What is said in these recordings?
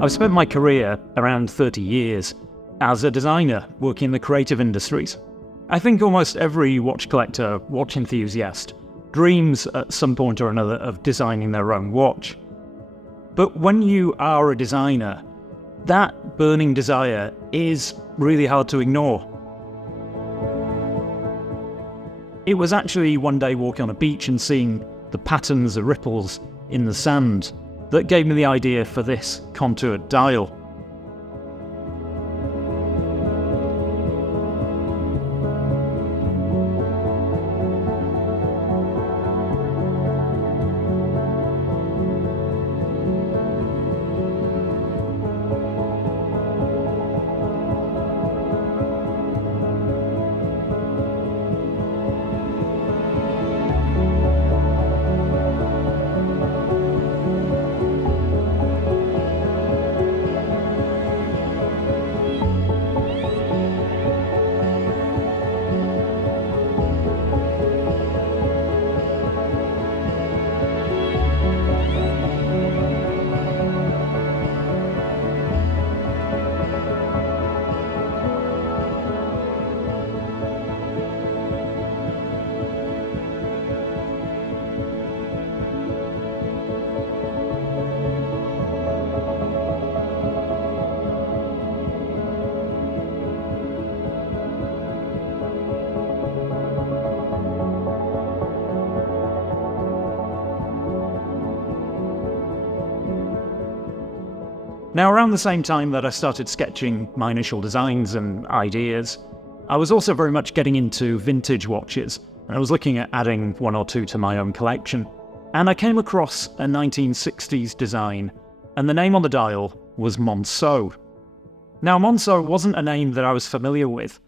I've spent my career, around 30 years, as a designer working in the creative industries. I think almost every watch collector, watch enthusiast, dreams at some point or another of designing their own watch. But when you are a designer, that burning desire is really hard to ignore. It was actually one day walking on a beach and seeing the patterns, the ripples in the sand that gave me the idea for this contoured dial. Now, around the same time that I started sketching my initial designs and ideas, I was also very much getting into vintage watches, and I was looking at adding one or two to my own collection. And I came across a 1960s design, and the name on the dial was MONCEAU. Now, MONCEAU wasn't a name that I was familiar with,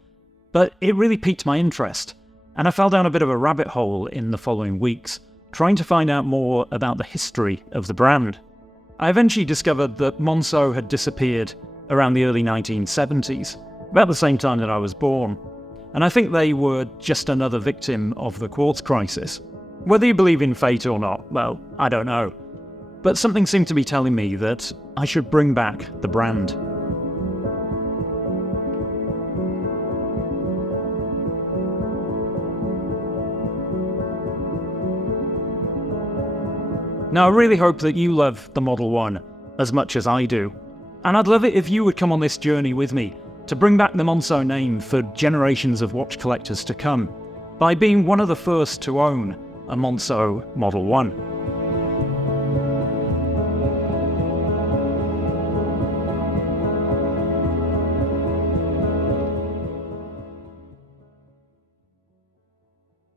but it really piqued my interest, and I fell down a bit of a rabbit hole in the following weeks, trying to find out more about the history of the brand. I eventually discovered that MONCEAU had disappeared around the early 1970s, about the same time that I was born, and I think they were just another victim of the quartz crisis. Whether you believe in fate or not, well, I don't know, but something seemed to be telling me that I should bring back the brand. Now, I really hope that you love the Model 1 as much as I do, and I'd love it if you would come on this journey with me to bring back the MONCEAU name for generations of watch collectors to come by being one of the first to own a MONCEAU Model 1.